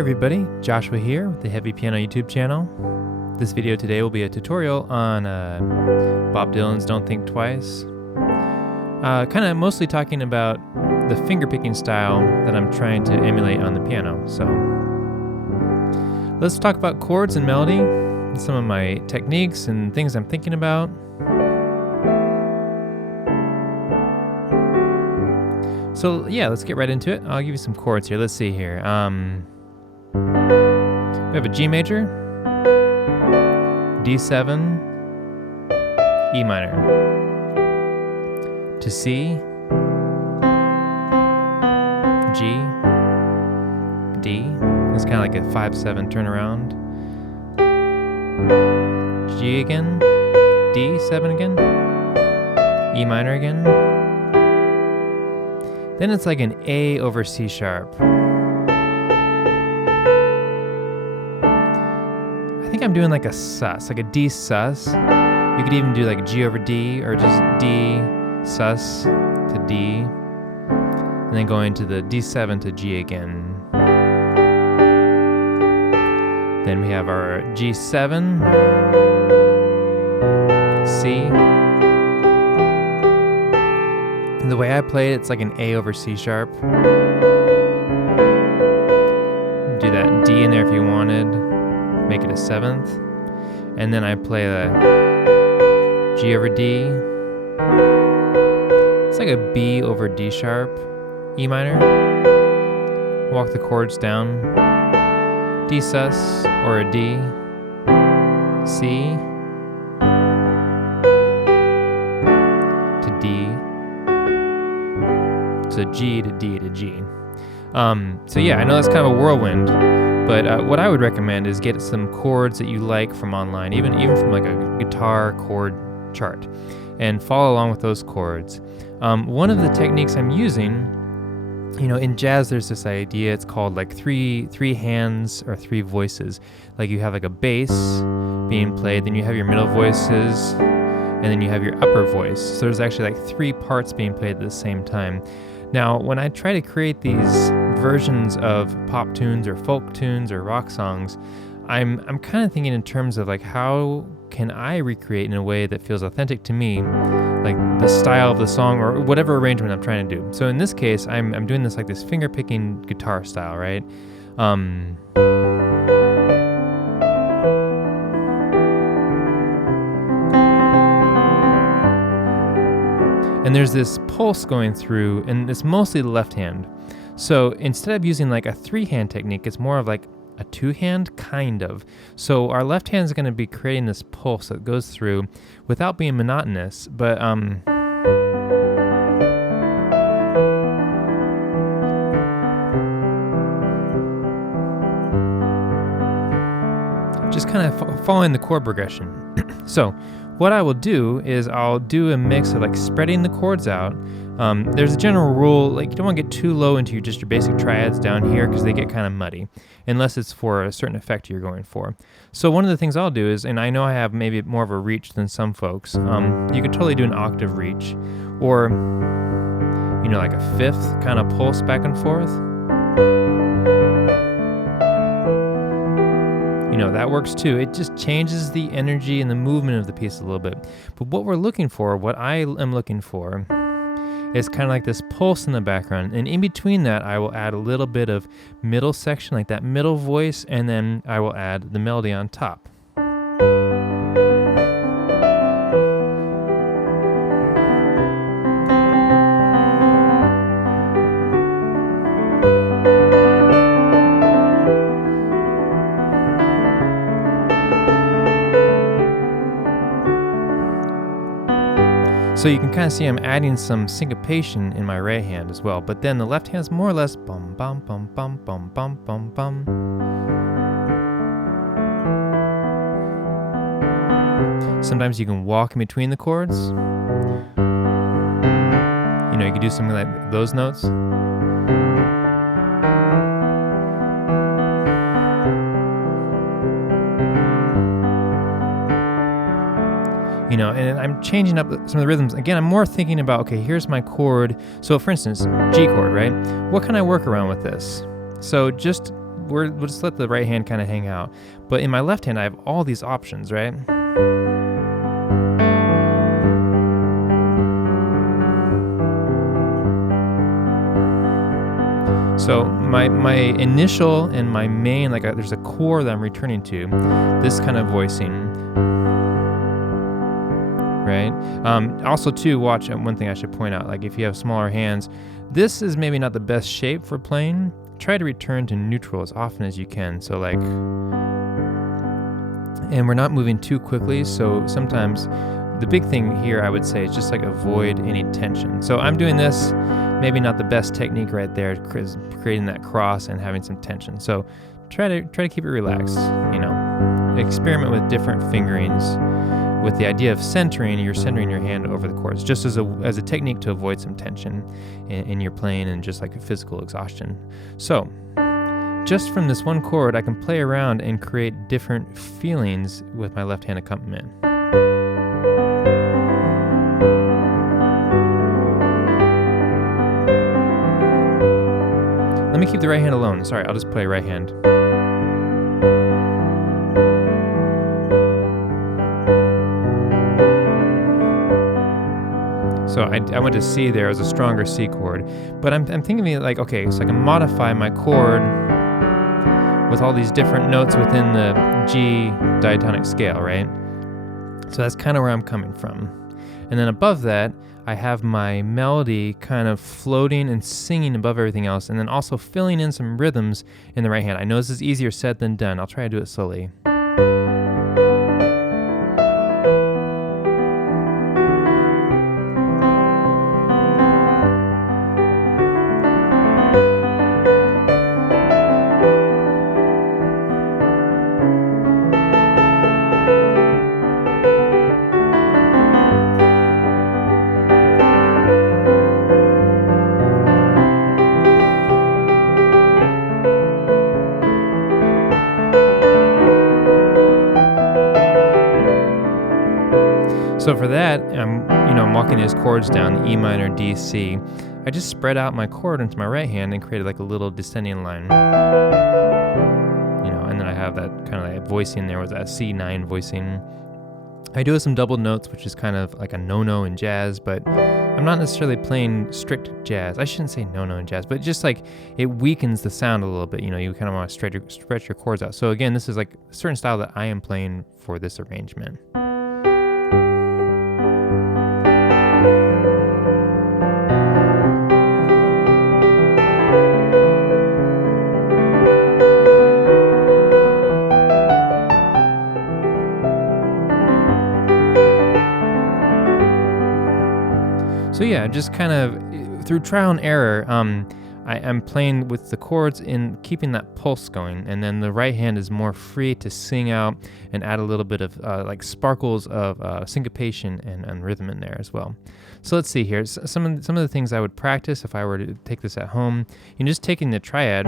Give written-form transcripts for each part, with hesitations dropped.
everybody, Joshua here with the Heavy Piano YouTube channel. This video today will be a tutorial on Bob Dylan's Don't Think Twice. Kind of mostly talking about the fingerpicking style that I'm trying to emulate on the piano. So let's talk about chords and melody, some of my techniques and things I'm thinking about. So yeah, let's get right into it. I'll give you some chords here. Let's see here. We have a G major, D7, E minor, to C, G, D. It's kind of like a 5/7 turnaround. G again, D7 again, E minor again. Then it's like an A over C sharp. I think I'm doing like a sus, like a D sus. You could even do like G over D or just D sus to D. And then going to the D7 to G again. Then we have our G7, C. The way I play it, it's like an A over C sharp. Do that D in there if you wanted, make it a 7th. And then I play the G over D. It's like a B over D sharp, E minor. Walk the chords down. D sus or a D, C, to D. So G to D to G. So yeah, I know that's kind of a whirlwind, but what I would recommend is get some chords that you like from online, even from like a guitar chord chart, and follow along with those chords. One of the techniques I'm using, in jazz there's this idea, it's called like three hands or three voices. Like you have like a bass being played, then you have your middle voices, and then you have your upper voice. So there's actually like three parts being played at the same time. Now, when I try to create these versions of pop tunes or folk tunes or rock songs, I'm kind of thinking in terms of like how can I recreate in a way that feels authentic to me, like the style of the song or whatever arrangement I'm trying to do. So in this case, I'm doing this like this finger picking guitar style, right? And there's this pulse going through, and it's mostly the left hand. So instead of using like a 3-hand technique, it's more of like a 2-hand, kind of. So our left hand is going to be creating this pulse that goes through without being monotonous, but just kind of following the chord progression. So what I will do is I'll do a mix of like spreading the chords out. There's a general rule, like you don't want to get too low into your basic triads down here because they get kind of muddy, unless it's for a certain effect you're going for. So one of the things I'll do is, and I know I have maybe more of a reach than some folks, you could totally do an octave reach, or like a 5th kind of pulse back and forth. That works too. It just changes the energy and the movement of the piece a little bit. But what I am looking for, is kind of like this pulse in the background. And in between that, I will add a little bit of middle section, like that middle voice, and then I will add the melody on top. So you can kind of see I'm adding some syncopation in my right hand as well, but then the left hand's more or less bum bum bum bum bum bum bum bum. Sometimes you can walk in between the chords. You can do something like those notes. And I'm changing up some of the rhythms. Again, I'm more thinking about, okay, here's my chord. So for instance, G chord, right? What can I work around with this? So just we'll just let the right hand kind of hang out. But in my left hand, I have all these options, right? So my initial and my main, there's a chord that I'm returning to, this kind of voicing, right? Also too, watch, one thing I should point out, like if you have smaller hands, this is maybe not the best shape for playing. Try to return to neutral as often as you can. So like, and we're not moving too quickly, so sometimes the big thing here I would say is just like avoid any tension. So I'm doing this, maybe not the best technique right there, creating that cross and having some tension. So try to keep it relaxed, you know. Experiment with different fingerings with the idea of centering. You're centering your hand over the chords, just as a technique to avoid some tension in your playing and just like a physical exhaustion. So just from this one chord, I can play around and create different feelings with my left hand accompaniment. Let me keep the right hand alone. Sorry, I'll just play right hand. So I went to C there as a stronger C chord, but I'm thinking like, okay, so I can modify my chord with all these different notes within the G diatonic scale, right? So that's kind of where I'm coming from. And then above that, I have my melody kind of floating and singing above everything else, and then also filling in some rhythms in the right hand. I know this is easier said than done. I'll try to do it slowly. So for that, I'm walking these chords down, E minor, D, C. I just spread out my chord into my right hand and created like a little descending line. And then I have that kind of like voicing there with that C9 voicing. I do have some double notes, which is kind of like a no-no in jazz, but I'm not necessarily playing strict jazz. I shouldn't say no-no in jazz, but just like it weakens the sound a little bit. You kind of want to stretch your chords out. So again, this is like a certain style that I am playing for this arrangement. So yeah, just kind of through trial and error, I'm playing with the chords and keeping that pulse going, and then the right hand is more free to sing out and add a little bit of like sparkles of syncopation and rhythm in there as well. So let's see here. Some of the things I would practice if I were to take this at home. Just taking the triad.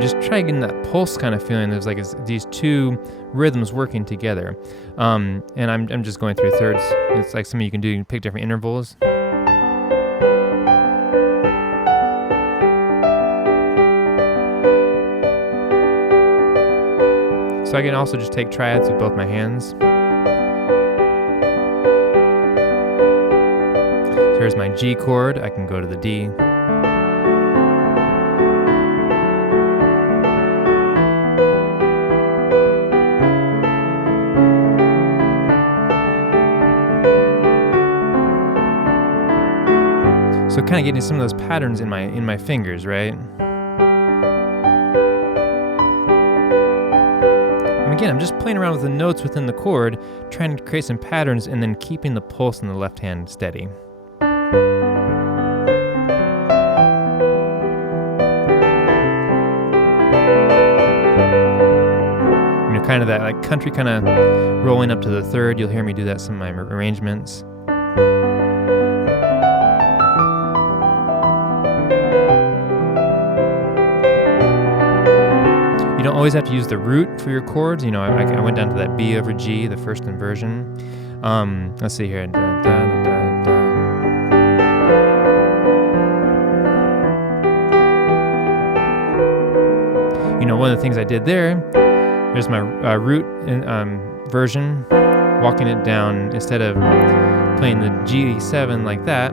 Just try getting that pulse kind of feeling. There's like these two rhythms working together, and I'm just going through thirds. It's like something you can do. You can pick different intervals. So I can also just take triads with both my hands. So here's my G chord. I can go to the D. So kind of getting some of those patterns in my fingers, right? And again, I'm just playing around with the notes within the chord, trying to create some patterns and then keeping the pulse in the left hand steady. Kind of that like country kind of rolling up to the third. You'll hear me do that in some of my arrangements. You don't always have to use the root for your chords. You know, I went down to that B over G, the first inversion. Let's see here. Da, da, da, da, da. You know, one of the things I did there's my root version, walking it down instead of playing the G7 like that,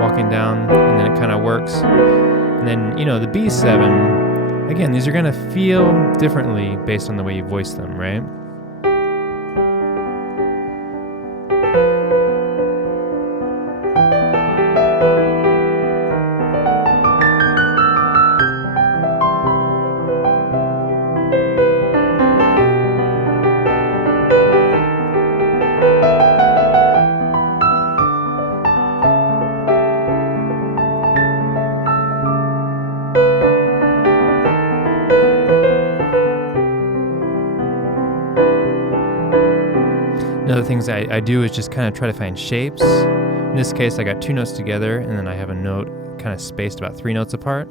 walking down, and then it kind of works. And then, you know, the B7, again, these are going to feel differently based on the way you voice them, right? Another things I do is just kind of try to find shapes. In this case, I got 2 notes together, and then I have a note kind of spaced about 3 notes apart.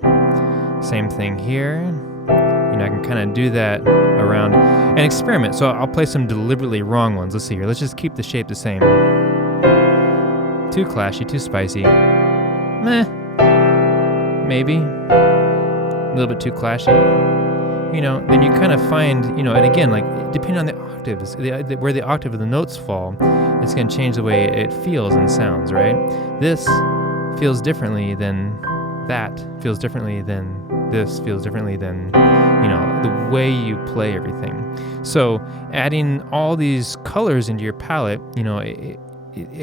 Same thing here. You know, I can kind of do that around and experiment. So I'll play some deliberately wrong ones. Let's see here. Let's just keep the shape the same. Too clashy, too spicy. Meh. Maybe. A little bit too clashy. You know, then you kind of find, you know, and again, like, depending on the octaves, where the octave of the notes fall, it's going to change the way it feels and sounds, right? This feels differently than that, feels differently than this, feels differently than, you know, the way you play everything. So adding all these colors into your palette, you know, it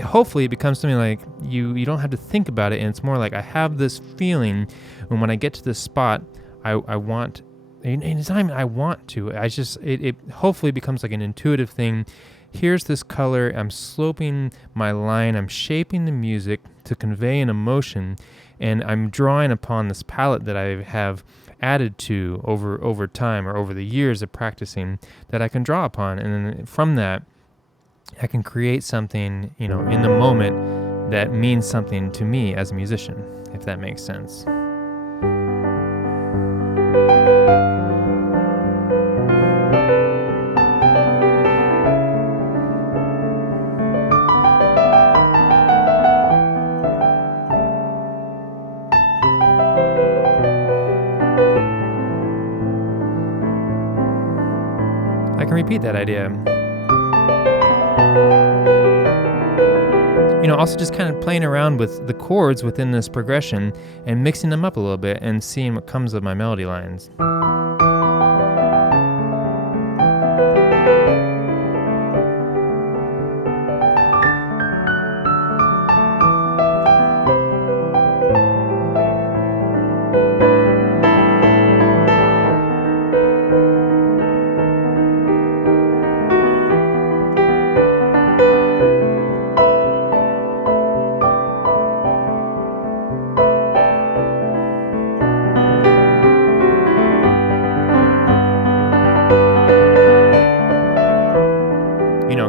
hopefully it becomes something like you don't have to think about it, and it's more like I have this feeling, and when I get to this spot, I want... And it's not even I want to. It hopefully becomes like an intuitive thing. Here's this color. I'm sloping my line. I'm shaping the music to convey an emotion, and I'm drawing upon this palette that I have added to over time or over the years of practicing that I can draw upon, and then from that, I can create something, you know, in the moment that means something to me as a musician, if that makes sense. I can repeat that idea. You know, also just kind of playing around with the chords within this progression and mixing them up a little bit and seeing what comes of my melody lines.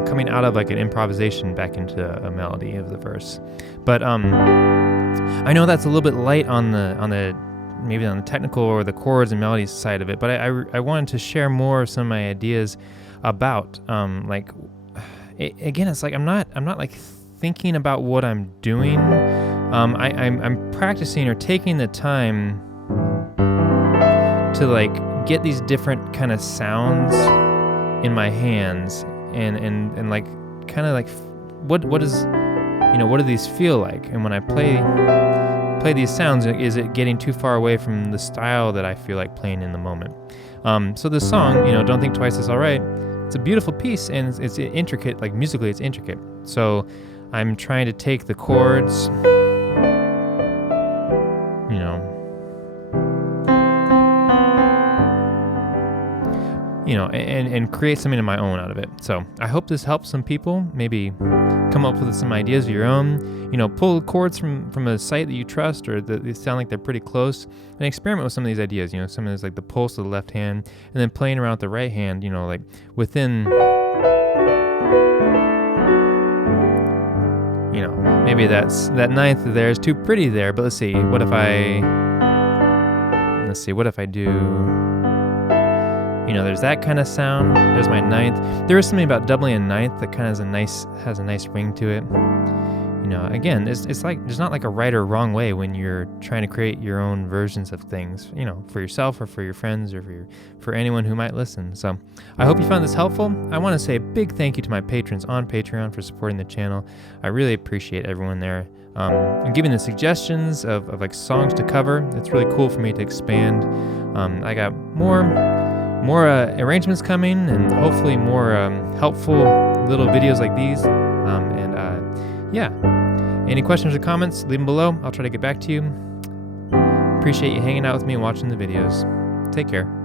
Coming out of like an improvisation back into a melody of the verse. But I know that's a little bit light on the maybe on the technical or the chords and melodies side of it, but I wanted to share more of some of my ideas about again, it's like I'm not like thinking about what I'm doing. I'm practicing or taking the time to like get these different kind of sounds in my hands and like kind of like what does, you know, what do these feel like? And when I play these sounds, is it getting too far away from the style that I feel like playing in the moment? So this song, you know, Don't Think Twice Is Alright, it's a beautiful piece and it's intricate, like musically it's intricate. So I'm trying to take the chords, you know, and create something of my own out of it. So I hope this helps some people maybe come up with some ideas of your own. You know, pull chords from a site that you trust or that they sound like they're pretty close, and experiment with some of these ideas. You know, some of these like the pulse of the left hand, and then playing around with the right hand. You know, like within. You know, maybe that ninth there is too pretty there. But let's see. What if I do? You there's that kind of sound. There's my ninth. There is something about doubling a ninth that kind of has a nice ring to it. Again, it's like there's not like a right or wrong way when you're trying to create your own versions of things, for yourself or for your friends or for anyone who might listen. So I hope you found this helpful. I want to say a big thank you to my patrons on Patreon for supporting the channel. I really appreciate everyone there. And giving the suggestions of like songs to cover. It's really cool for me to expand. I got more arrangements coming, and hopefully more helpful little videos like these. Yeah. Any questions or comments, leave them below. I'll try to get back to you. Appreciate you hanging out with me and watching the videos. Take care.